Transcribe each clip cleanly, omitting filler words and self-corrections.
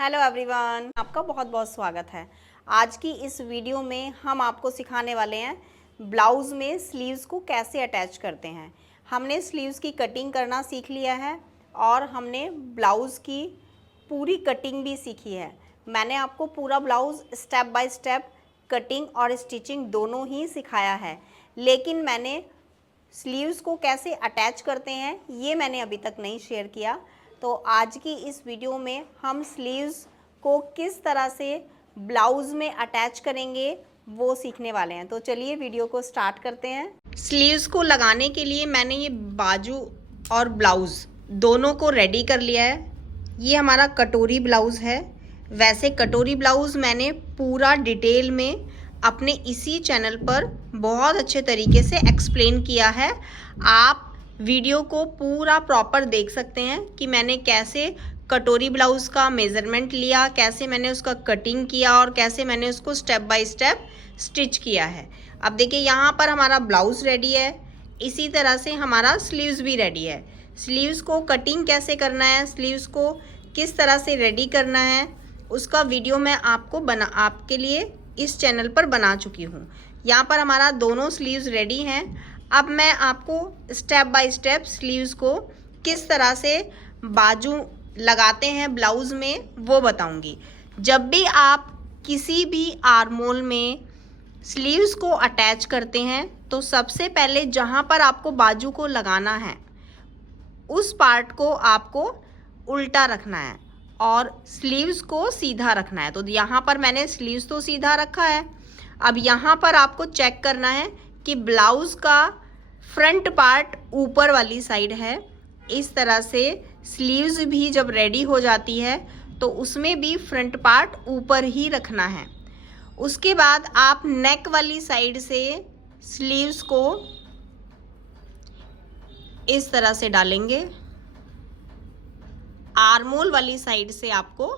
Hello everyone, आपका बहुत बहुत स्वागत है। आज की इस वीडियो में हम आपको सिखाने वाले हैं ब्लाउज़ में स्लीव्स को कैसे अटैच करते हैं। हमने स्लीव्स की कटिंग करना सीख लिया है और हमने ब्लाउज़ की पूरी कटिंग भी सीखी है। मैंने आपको पूरा blouse step by step cutting और स्टिचिंग दोनों ही सिखाया है, लेकिन मैंने स्लीव्स को कैसे अटैच करते हैं ये मैंने अभी तक नहीं शेयर किया। तो आज की इस वीडियो में हम स्लीव्स को किस तरह से ब्लाउज़ में अटैच करेंगे वो सीखने वाले हैं। तो चलिए वीडियो को स्टार्ट करते हैं। स्लीव्स को लगाने के लिए मैंने ये बाजू और ब्लाउज़ दोनों को रेडी कर लिया है। ये हमारा कटोरी ब्लाउज़ है। वैसे कटोरी ब्लाउज़ मैंने पूरा डिटेल में अपने इसी चैनल पर बहुत अच्छे तरीके से एक्सप्लेन किया है। आप वीडियो को पूरा प्रॉपर देख सकते हैं कि मैंने कैसे कटोरी ब्लाउज़ का मेज़रमेंट लिया, कैसे मैंने उसका कटिंग किया और कैसे मैंने उसको स्टेप बाय स्टेप स्टिच किया है। अब देखिए यहाँ पर हमारा ब्लाउज़ रेडी है, इसी तरह से हमारा स्लीव्स भी रेडी है। स्लीव्स को कटिंग कैसे करना है, स्लीव्स को किस तरह से रेडी करना है, उसका वीडियो मैं आपके लिए इस चैनल पर बना चुकी हूँ। यहाँ पर हमारा दोनों स्लीव्स रेडी हैं। अब मैं आपको स्टेप बाय स्टेप स्लीव्स को किस तरह से बाजू लगाते हैं ब्लाउज़ में वो बताऊंगी। जब भी आप किसी भी आर्मोल में स्लीव्स को अटैच करते हैं तो सबसे पहले जहाँ पर आपको बाजू को लगाना है उस पार्ट को आपको उल्टा रखना है और स्लीव्स को सीधा रखना है। तो यहाँ पर मैंने स्लीव्स तो सीधा रखा है। अब यहाँ पर आपको चेक करना है कि ब्लाउज़ का फ्रंट पार्ट ऊपर वाली साइड है। इस तरह से स्लीव्स भी जब रेडी हो जाती है तो उसमें भी फ्रंट पार्ट ऊपर ही रखना है। उसके बाद आप नेक वाली साइड से स्लीव्स को इस तरह से डालेंगे। आर्मोल वाली साइड से आपको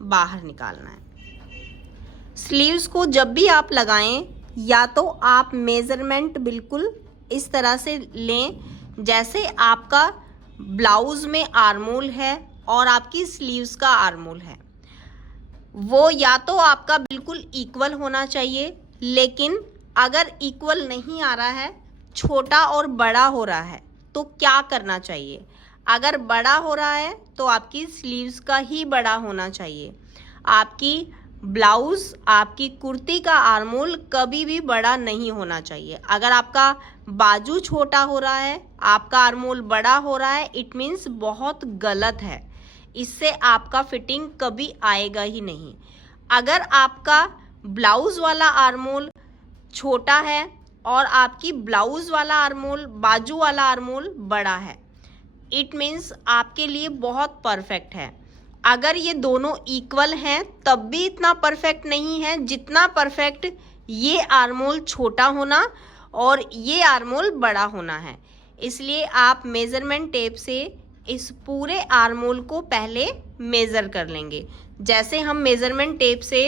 बाहर निकालना है। स्लीव्स को जब भी आप लगाएं या तो आप मेज़रमेंट बिल्कुल इस तरह से लें जैसे आपका ब्लाउज़ में आर्मोल है और आपकी स्लीव्स का आर्मोल है, वो या तो आपका बिल्कुल इक्वल होना चाहिए। लेकिन अगर इक्वल नहीं आ रहा है, छोटा और बड़ा हो रहा है, तो क्या करना चाहिए? अगर बड़ा हो रहा है तो आपकी स्लीव्स का ही बड़ा होना चाहिए। आपकी ब्लाउज़, आपकी कुर्ती का आर्मोल कभी भी बड़ा नहीं होना चाहिए। अगर आपका बाजू छोटा हो रहा है, आपका आर्मोल बड़ा हो रहा है, इट मीन्स बहुत गलत है। इससे आपका फिटिंग कभी आएगा ही नहीं। अगर आपका ब्लाउज़ वाला आर्मोल छोटा है और आपकी ब्लाउज़ वाला आर्मोल, बाजू वाला आर्मोल बड़ा है, इट मीन्स आपके लिए बहुत परफेक्ट है। अगर ये दोनों इक्वल हैं तब भी इतना परफेक्ट नहीं है जितना परफेक्ट ये आर्मोल छोटा होना और ये आर्मोल बड़ा होना है। इसलिए आप मेज़रमेंट टेप से इस पूरे आर्मोल को पहले मेज़र कर लेंगे। जैसे हम मेज़रमेंट टेप से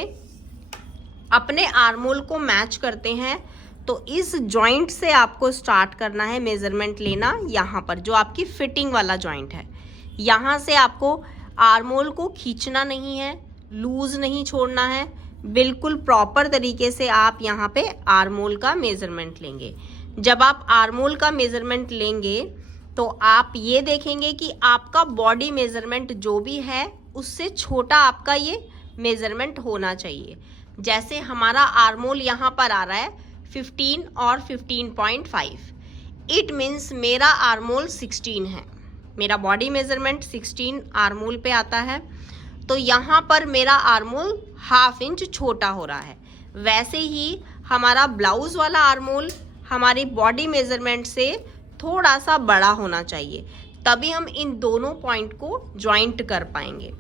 अपने आर्मोल को मैच करते हैं तो इस जॉइंट से आपको स्टार्ट करना है मेज़रमेंट लेना। यहाँ पर जो आपकी फिटिंग वाला जॉइंट है, यहाँ से आपको आर्मोल को खींचना नहीं है, लूज़ नहीं छोड़ना है। बिल्कुल प्रॉपर तरीके से आप यहाँ पे आर्मोल का मेज़रमेंट लेंगे। जब आप आर्मोल का मेज़रमेंट लेंगे तो आप ये देखेंगे कि आपका बॉडी मेज़रमेंट जो भी है उससे छोटा आपका ये मेज़रमेंट होना चाहिए। जैसे हमारा आर्मोल यहाँ पर आ रहा है 15 और 15.5, इट मीन्स मेरा आर्मोल 16 है। मेरा बॉडी मेज़रमेंट 16 आर्मोल पे आता है, तो यहाँ पर मेरा आर्मोल ½ इंच छोटा हो रहा है। वैसे ही हमारा ब्लाउज़ वाला आर्मोल हमारी बॉडी मेज़रमेंट से थोड़ा सा बड़ा होना चाहिए, तभी हम इन दोनों पॉइंट को जॉइंट कर पाएंगे।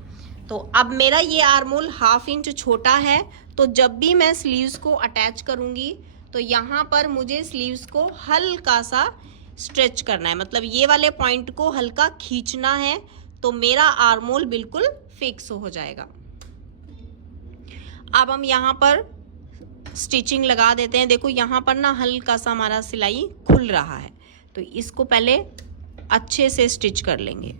तो अब मेरा ये आर्मोल ½ इंच छोटा है, तो जब भी मैं स्लीव्स को अटैच करूँगी तो यहाँ पर मुझे स्लीव्स को हल्का सा स्ट्रेच करना है, मतलब ये वाले पॉइंट को हल्का खींचना है, तो मेरा आर्मोल बिल्कुल फिक्स हो जाएगा। अब हम यहाँ पर स्टिचिंग लगा देते हैं। देखो यहाँ पर ना हल्का सा हमारा सिलाई खुल रहा है, तो इसको पहले अच्छे से स्टिच कर लेंगे।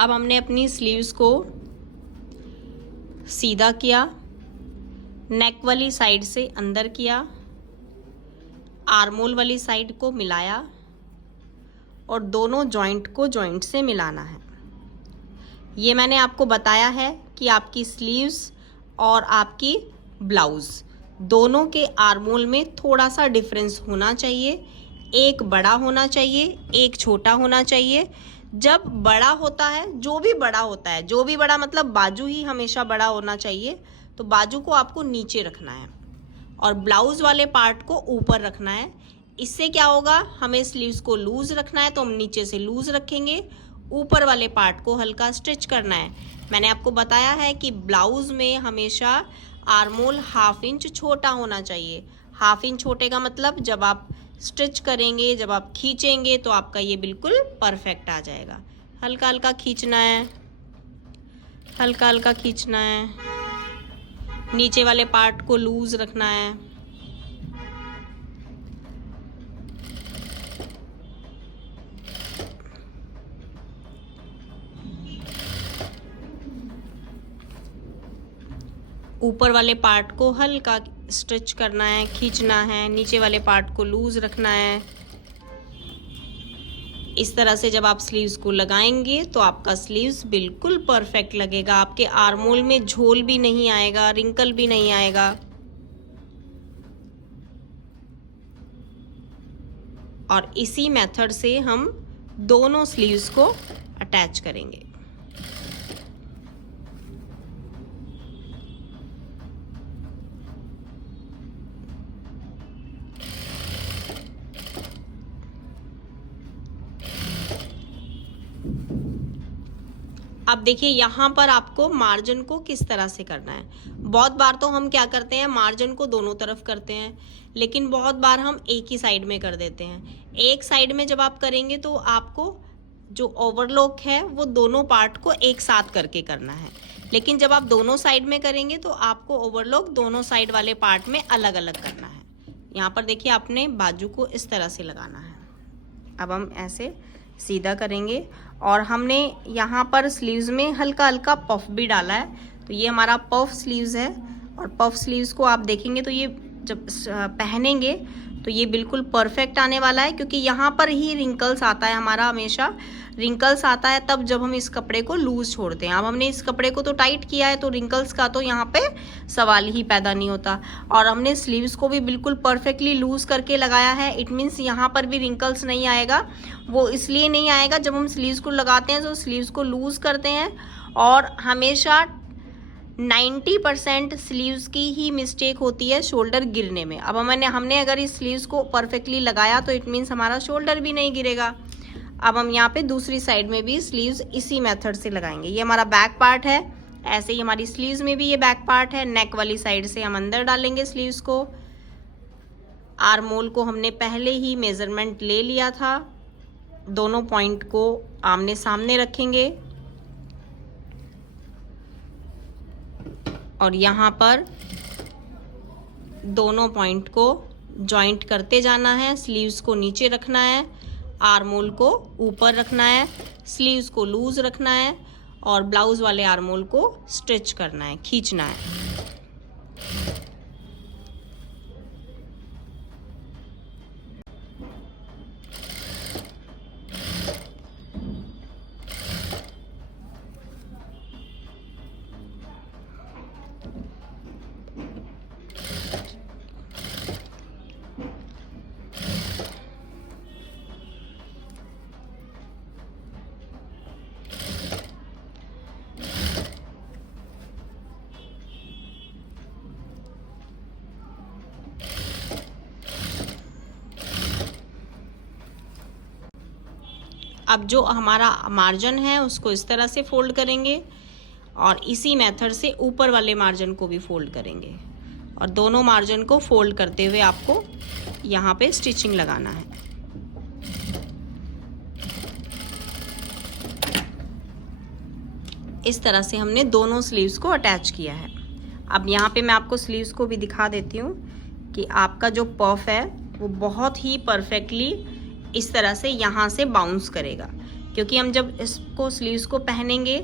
अब हमने अपनी स्लीव्स को सीधा किया, नेक वाली साइड से अंदर किया, आर्मोल वाली साइड को मिलाया और दोनों जॉइंट को जॉइंट से मिलाना है। ये मैंने आपको बताया है कि आपकी स्लीव्स और आपकी ब्लाउज़ दोनों के आर्मोल में थोड़ा सा डिफरेंस होना चाहिए। एक बड़ा होना चाहिए, एक छोटा होना चाहिए। जब बड़ा होता है, जो भी बड़ा मतलब बाजू ही हमेशा बड़ा होना चाहिए, तो बाजू को आपको नीचे रखना है और ब्लाउज़ वाले पार्ट को ऊपर रखना है। इससे क्या होगा, हमें स्लीव्स को लूज़ रखना है तो हम नीचे से लूज़ रखेंगे, ऊपर वाले पार्ट को हल्का स्टिच करना है। मैंने आपको बताया है कि ब्लाउज़ में हमेशा आर्मोल 1/2 इंच छोटा होना चाहिए। 1/2 इंच छोटे का मतलब जब आप स्टिच करेंगे, जब आप खींचेंगे तो आपका ये बिल्कुल परफेक्ट आ जाएगा। हल्का हल्का खींचना है, हल्का हल्का खींचना है, नीचे वाले पार्ट को लूज़ रखना है। ऊपर वाले पार्ट को हल्का स्टिच करना है, खींचना है, नीचे वाले पार्ट को लूज़ रखना है। इस तरह से जब आप स्लीव्स को लगाएंगे तो आपका स्लीव्स बिल्कुल परफेक्ट लगेगा। आपके आर्मोल में झोल भी नहीं आएगा, रिंकल भी नहीं आएगा। और इसी मेथड से हम दोनों स्लीव्स को अटैच करेंगे। अब देखिए यहाँ पर आपको मार्जिन को किस तरह से करना है। बहुत बार तो हम क्या करते हैं, मार्जिन को दोनों तरफ करते हैं, लेकिन बहुत बार हम एक ही साइड में कर देते हैं। एक साइड में जब आप करेंगे तो आपको जो ओवरलॉक है वो दोनों पार्ट को एक साथ करके करना है, लेकिन जब आप दोनों साइड में करेंगे तो आपको ओवरलॉक दोनों साइड वाले पार्ट में अलग अलग करना है। यहाँ पर देखिए आपने बाजू को इस तरह से लगाना है। अब हम ऐसे सीधा करेंगे और हमने यहाँ पर स्लीव्स में हल्का हल्का पफ भी डाला है, तो ये हमारा पफ स्लीव्स है। और पफ स्लीव्स को आप देखेंगे तो ये जब पहनेंगे तो ये बिल्कुल परफेक्ट आने वाला है, क्योंकि यहाँ पर ही रिंकल्स आता है हमारा, हमेशा रिंकल्स आता है तब जब हम इस कपड़े को लूज़ छोड़ते हैं। अब हमने इस कपड़े को तो टाइट किया है तो रिंकल्स का तो यहाँ पे सवाल ही पैदा नहीं होता। और हमने स्लीव्स को भी बिल्कुल परफेक्टली लूज़ करके लगाया है, इट मीन्स यहाँ पर भी रिंकल्स नहीं आएगा। वो इसलिए नहीं आएगा, जब हम स्लीव्स को लगाते हैं तो स्लीव्स को लूज़ करते हैं और हमेशा 90% स्लीव्स की ही मिस्टेक होती है शोल्डर गिरने में। अब हमने अगर इस स्लीव्स को परफेक्टली लगाया तो इट मीन्स हमारा शोल्डर भी नहीं गिरेगा। अब हम यहाँ पे दूसरी साइड में भी स्लीव्स इसी मेथड से लगाएंगे। ये हमारा बैक पार्ट है, ऐसे ही हमारी स्लीव्स में भी ये बैक पार्ट है। नेक वाली साइड से हम अंदर डालेंगे स्लीव्स को। आर्मोल को हमने पहले ही मेजरमेंट ले लिया था। दोनों पॉइंट को आमने सामने रखेंगे और यहाँ पर दोनों पॉइंट को जॉइंट करते जाना है। स्लीव्स को नीचे रखना है, आर्मोल को ऊपर रखना है, स्लीव्स को लूज रखना है और ब्लाउज वाले आर्मोल को स्टिच करना है, खींचना है। अब जो हमारा मार्जिन है उसको इस तरह से फोल्ड करेंगे और इसी मेथड से ऊपर वाले मार्जिन को भी फोल्ड करेंगे और दोनों मार्जिन को फोल्ड करते हुए आपको यहाँ पे स्टिचिंग लगाना है। इस तरह से हमने दोनों स्लीव्स को अटैच किया है। अब यहाँ पे मैं आपको स्लीव्स को भी दिखा देती हूँ कि आपका जो पफ है वो बहुत ही परफेक्टली इस तरह से यहाँ से बाउंस करेगा। क्योंकि हम जब इसको स्लीव्स को पहनेंगे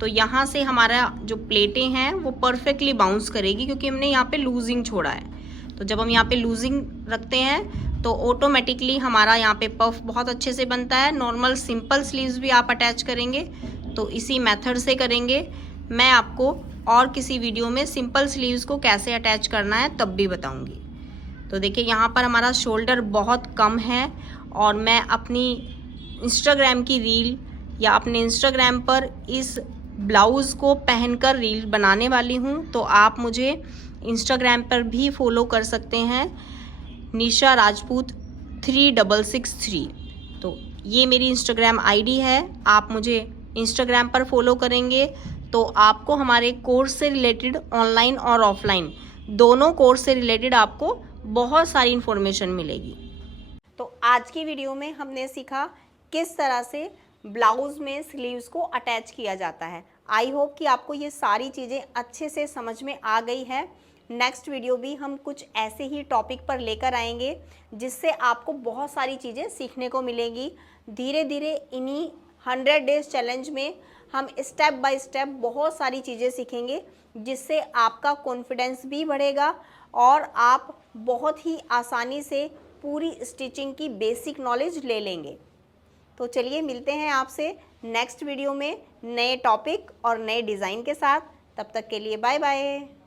तो यहाँ से हमारा जो प्लेटें हैं वो परफेक्टली बाउंस करेगी, क्योंकि हमने यहाँ पे लूजिंग छोड़ा है। तो जब हम यहाँ पे लूजिंग रखते हैं तो ऑटोमेटिकली हमारा यहाँ पे पफ बहुत अच्छे से बनता है। नॉर्मल सिंपल स्लीव्स भी आप अटैच करेंगे तो इसी मेथड से करेंगे। मैं आपको और किसी वीडियो में सिंपल स्लीव्स को कैसे अटैच करना है तब भी बताऊंगी। तो देखिए यहाँ पर हमारा शोल्डर बहुत कम है और मैं अपनी इंस्टाग्राम की रील या अपने इंस्टाग्राम पर इस ब्लाउज़ को पहनकर रील बनाने वाली हूँ। तो आप मुझे इंस्टाग्राम पर भी फॉलो कर सकते हैं, निशा राजपूत 3663। तो ये मेरी इंस्टाग्राम आईडी है। आप मुझे इंस्टाग्राम पर फॉलो करेंगे तो आपको हमारे कोर्स से रिलेटेड ऑनलाइन और ऑफलाइन दोनों कोर्स से रिलेटेड आपको बहुत सारी इन्फॉर्मेशन मिलेगी। तो आज की वीडियो में हमने सीखा किस तरह से ब्लाउज़ में स्लीव्स को अटैच किया जाता है। आई होप कि आपको ये सारी चीज़ें अच्छे से समझ में आ गई है। नेक्स्ट वीडियो भी हम कुछ ऐसे ही टॉपिक पर लेकर आएंगे जिससे आपको बहुत सारी चीज़ें सीखने को मिलेंगी। धीरे धीरे इन्हीं 100 डेज चैलेंज में हम स्टेप बाय स्टेप बहुत सारी चीज़ें सीखेंगे जिससे आपका कॉन्फिडेंस भी बढ़ेगा और आप बहुत ही आसानी से पूरी स्टिचिंग की बेसिक नॉलेज ले लेंगे। तो चलिए मिलते हैं आपसे नेक्स्ट वीडियो में नए टॉपिक और नए डिज़ाइन के साथ। तब तक के लिए बाय बाय।